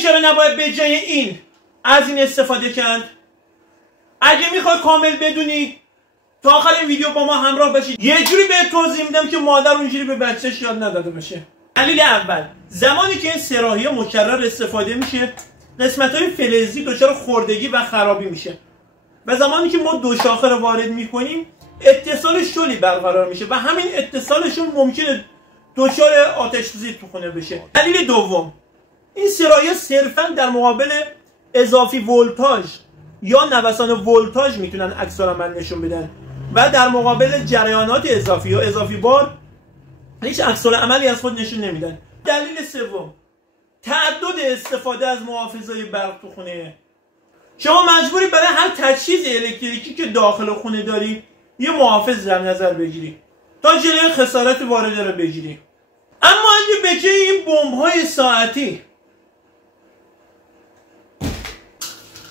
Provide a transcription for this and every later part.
چرا نباید به جای این از این استفاده کرد؟ اگه میخوای کامل بدونی تا آخر این ویدیو با ما همراه باشید. یه جوری به توضیح میدم که مادر اونجوری به بچه‌ش یاد نداده باشه. دلیل اول، زمانی که این سراحی مکرر استفاده میشه قسمت‌های فلزی دچار خوردگی و خرابی میشه و زمانی که ما دو شاخه رو وارد میکنیم اتصال شلی برقرار میشه و همین اتصالشون ممکنه دچار آتش سوزی تو خونه بشه. دلیل دوم، این سراحی صرفا در مقابل اضافی ولتاژ یا نوسان ولتاژ میتونن عکس‌العمل نشون بدن و در مقابل جریانات اضافی یا اضافی بار هیچ عکس‌العملی از خود نشون نمیدن. دلیل سوم، تعدد استفاده از محافظای برق تو خونه. شما مجبوری برای هر تجهیز الکتریکی که داخل خونه داری یه محافظ در نظر بگیری تا جلوی خسارت وارده رو بگیری. اما اگه به جای این بمب‌های ساعتی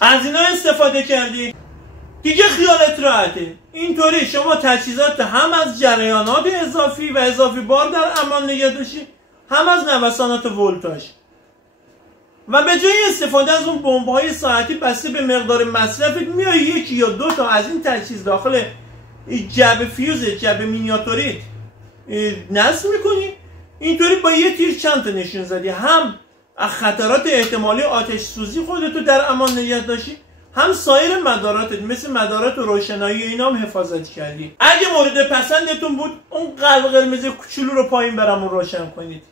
از اینا استفاده کردی دیگه خیالت راحته. اینطوری شما تجهیزات هم از جریانات اضافی و اضافی بار در امان نگه داشتی، هم از نوسانات ولتاژ. و به جای استفاده از اون بمب‌های ساعتی بسته به مقدار مصرفت میای یکی یا دو تا از این تجهیز داخل جعبه فیوز جعبه مینیاتوریت نصب میکنی. اینطوری با یه تیر چند تا نشون زدی، هم از خطرات احتمالی آتش سوزی خودتو در امان نگه داشتی، هم سایر مداراتت مثل مدارات و روشنایی اینا هم حفاظت کردی. اگه مورد پسندتون بود اون قلب قرمز کوچولو رو پایین برامون روشن کنید.